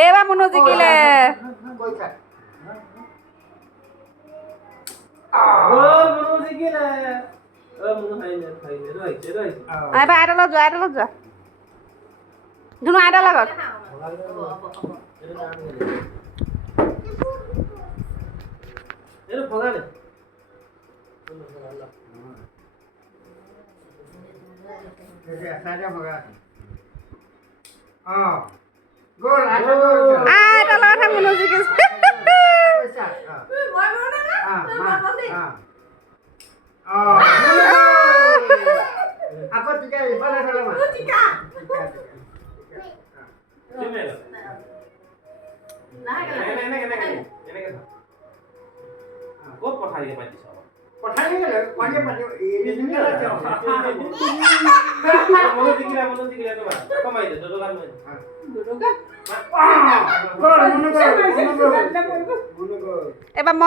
এইবাৰ মুনু জিকিলে এইবাৰ আইডলত যোৱা ধুনু আইডৰ লগত আইডৰ লগত মুনু জিকিছে Aku tiga di mana salah mas? Tiga. Kok pahari ke pati sama? Pahari ke? Pahari pati ini juga ada. Mau tinggal tu mas? Kau main tu, duduk kan? Gol, mana gol? এইবাৰ মই